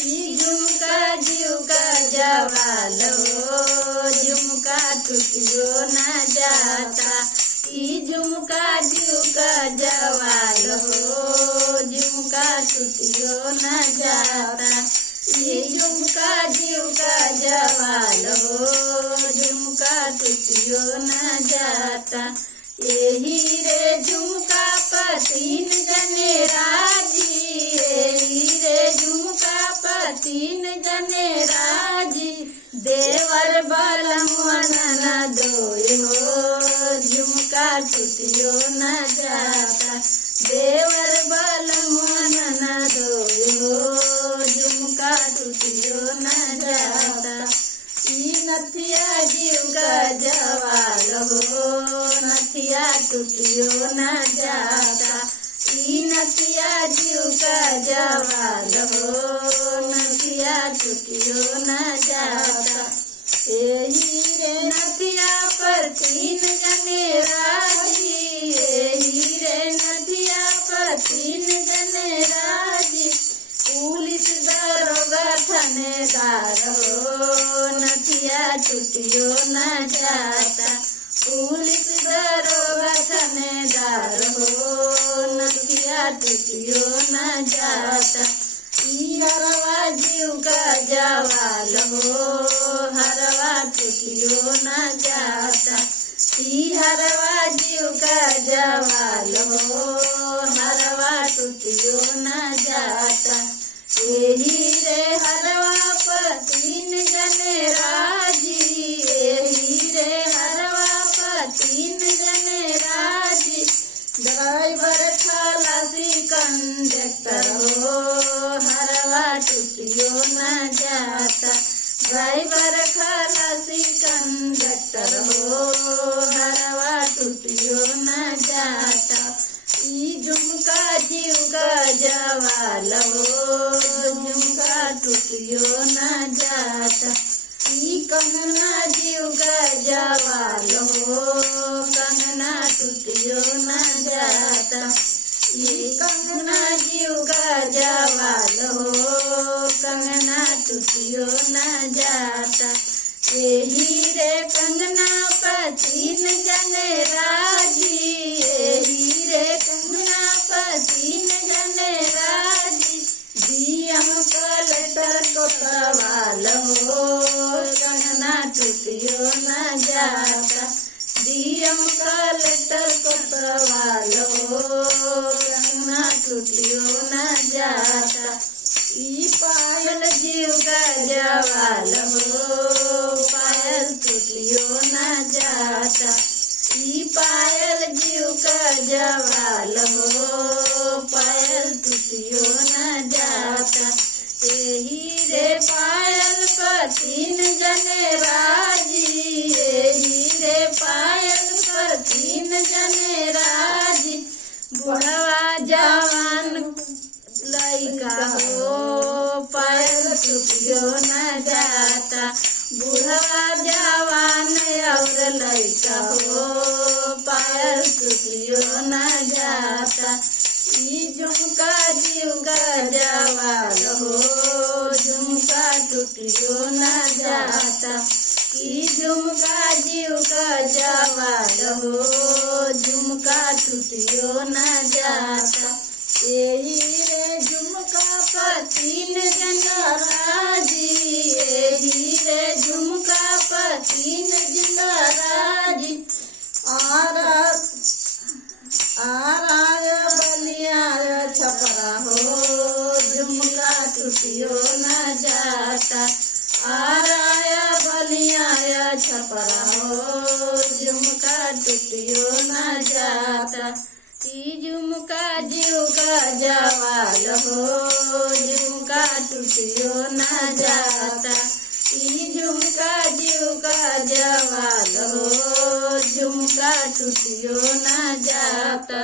ई झुमका जीव का जवाल हो, झुमका टूटियो न जाता। ई झुमका जीव का जवाल हो, झुमका टूटियो न जाता। ई झुमका जीव का जवाल हो, झुमका टूटियो न जाता। यही रे झुमका पर 3 जने राजी, यही रे झुमका पर 3 जने राजी। देवर बलमुआ ननदोई हो, झुमका टूटियो न जाता। देवर बलमुआ ननदोई हो, झुमका टूटियो न जाता। ई नथिया जीव का जवाल हो, नथिया टूटियो न जाता। ई नथिया जीव का जवाल हो, नथिया टूटियो न जाता। यही रे नथिया पर 3 जने राजी, यही रे नथिया पर 3 जने राजी। पुलिस दरोगा थानेदार हो, नथिया टूटियो न जाता। पुलिस दरोगा थानेदार हो, नथिया टूटियो न जाता। ई हरवा जीव का जवाल हो, हरवा टूटियो न जाता। ई हरवा जीव का जवाल हो, हरवा टूटियो न जाता। यही रे हरवा पर 3 जने राजी, यही रे हरवा पर 3 जने राजी। ड्राइवर खलासी कंडक्टर हो, हरवा टूटियो न जाता। ड्राइवर खलासी कंडक्टर हो, हरवा टूटियो न जाता। ई झुमका जीव का जवाल हो, झुमका टूटियो न जाता। ई कंगना जीव का जवाल हो, कंगना टूटियो न जाता। ई कंगना जीव का जवाल हो, कंगना टूटियो न जाता। यही रे कंगना पर 3 जने राजी, यही रे कंगना पर 3 जने राजी। डीएम कलेक्टर को सवाल हो, कंगना टूटियो न जाता। डीएम कलेक्टर को सवाल हो, कंगना टूटियो न जाता। ई पायल जीव का जवाल हो, पायल टूटियो न जाता। ई पायल जीव का जवाल हो, पायल टूटियो न जाता। यही रे पायल पर 3 जने राजी, यही रे पायल पर 3 जने राजी। बुढ़वा जवान लइका हो, पायल टूटियो न जाता। बुढ़वा जवान और लइका हो, पायल टूटियो न जाता। ई झुमका जीव का जवाल हो, झुमका टूटियो न जाता। ई झुमका जीव का जवाल हो, झुमका टूटियो न जाता। यही रे झुमका पर 3 जना राजी, यही रे झुमका पर 3 जना राजी। आराय बलिया छपरा हो, झुमका टूटियो न जाता। आराय बलिया छपरा हो, झुमका टूटियो न जाता। ई झुमका जीव का जवाल हो, झुमका टूटियो न जाता। ई झुमका जीव का जवाल हो, झुमका टूटियो न जाता।